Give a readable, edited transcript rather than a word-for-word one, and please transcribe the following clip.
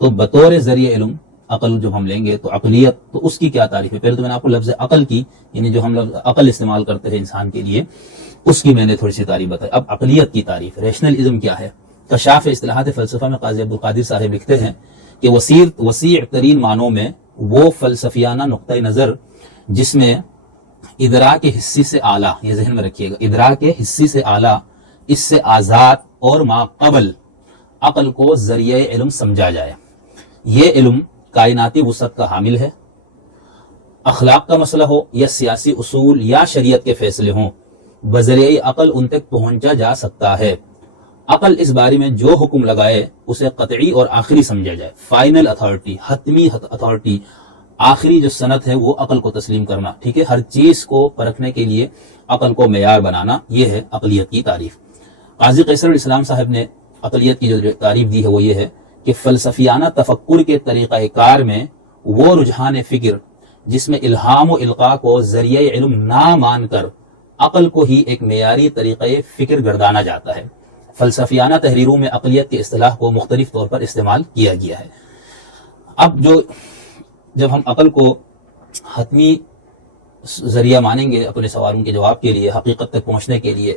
تو بطور ذریعہ علم عقل جب ہم لیں گے تو عقلیت، تو اس کی کیا تعریف ہے؟ پہلے تو میں نے آپ کو لفظ عقل کی، یعنی جو ہم لفظ عقل استعمال کرتے ہیں انسان کے لیے، اس کی میں نے تھوڑی سی تعریف بتائی. اب عقلیت کی تعریف، ریشنلزم کیا ہے؟ کشاف اصطلاحات فلسفہ میں قاضی عبدالقادر صاحب لکھتے ہیں کہ وسیع ترین معنوں میں وہ فلسفیانہ نقطہ نظر جس میں ادراک حسی سے اعلیٰ، یہ ذہن میں رکھیے گا، ادراک حسی سے اعلیٰ، اس سے آزاد اور ماقبل عقل کو ذریعہ علم سمجھا جائے. یہ علم کائناتی وسعت کا حامل ہے. اخلاق کا مسئلہ ہو یا سیاسی اصول یا شریعت کے فیصلے ہوں، بذریعہ عقل ان تک پہنچا جا سکتا ہے. عقل اس بارے میں جو حکم لگائے اسے قطعی اور آخری سمجھا جائے. فائنل اتھارٹی، حتمی اتھارٹی، آخری جو صنعت ہے وہ عقل کو تسلیم کرنا. ٹھیک ہے، ہر چیز کو پرکھنے کے لیے عقل کو معیار بنانا، یہ ہے عقلیت کی تعریف. قاضی قیصر الاسلام صاحب نے عقلیت کی جو تعریف دی ہے وہ یہ ہے کہ فلسفیانہ تفکر کے طریقہ کار میں وہ رجحان فکر جس میں الہام و القاء کو ذریعہ علم نہ مان کر عقل کو ہی ایک معیاری طریقہ فکر گردانا جاتا ہے. فلسفیانہ تحریروں میں عقلیت کے اصطلاح کو مختلف طور پر استعمال کیا گیا ہے. اب جب ہم عقل کو حتمی ذریعہ مانیں گے اپنے سوالوں کے جواب کے لیے، حقیقت تک پہنچنے کے لیے،